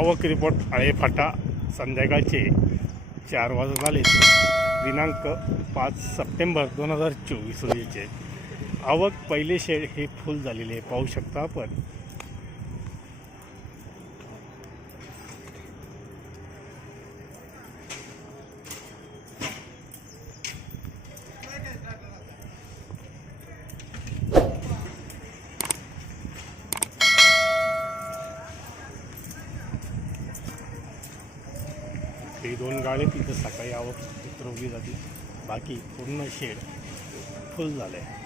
आवक रिपोर्ट आळेफाटा संध्याकाळचे चार वाजत आले. दिनांक पाच सप्टेंबर दोन हजार चोवीस रोजीचे. आवक पहिले शेड हे फुल झालेले पाहू शकता आपण. हे दोन गाळे तिथं सकाळी आवक उतरवली जाते बाकी पूर्ण शेड फुल झालं आहे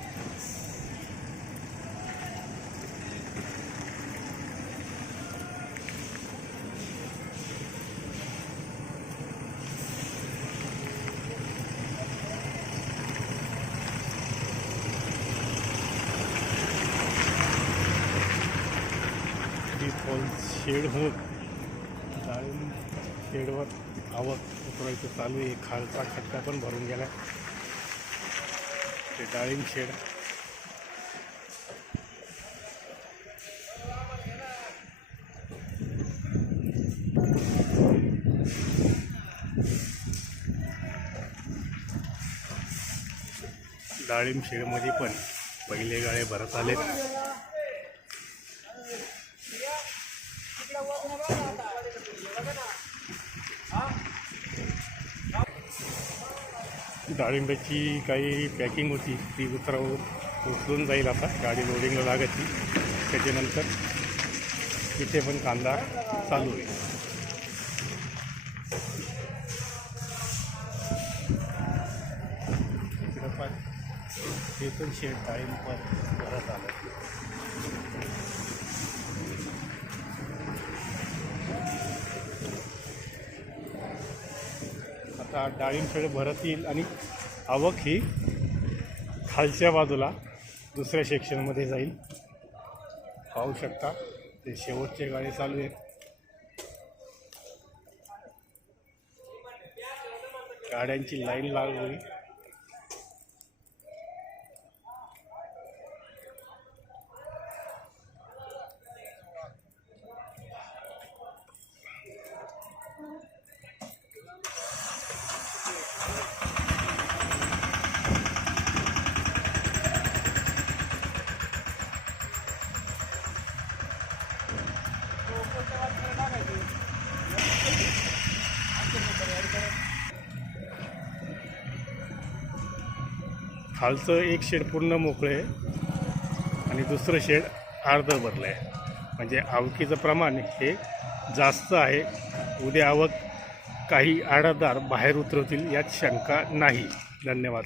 शेड होऊन डाळिंब शेडवर आवक उतरायचं चालू आहे. खालचा खड्डा पण भरून गेला ते डाळिंब शेड. डाळिंब शेडमध्ये पण पहिले गाळे भरत आलेत. डाळिंबाची काही पॅकिंग होती ती उतराव उचलून जाईल आता. गाडी लोडिंगला लागायची. त्याच्यानंतर तिथे पण कांदा चालू होईल पण हे पण शेड डाळिंब पण भरत आलं आता डाळिंब शेड भरत येईल आणि आवक ही खालच्या बाजूला दुसऱ्या सेक्शनमध्ये जाईल. पाहू शकता ते शेवटचे गाडी चालू आहेत. गाड्यांची लाईन लागली खालचं एक शेड पूर्ण मोकळं आहे. आणि दुसरं शेड अर्धं भरलं आहे. म्हणजे आवकीचं प्रमाण हे जास्त आहे. उद्या आवक काही आडादार बाहेर उतरवतील यात शंका नाही. धन्यवाद.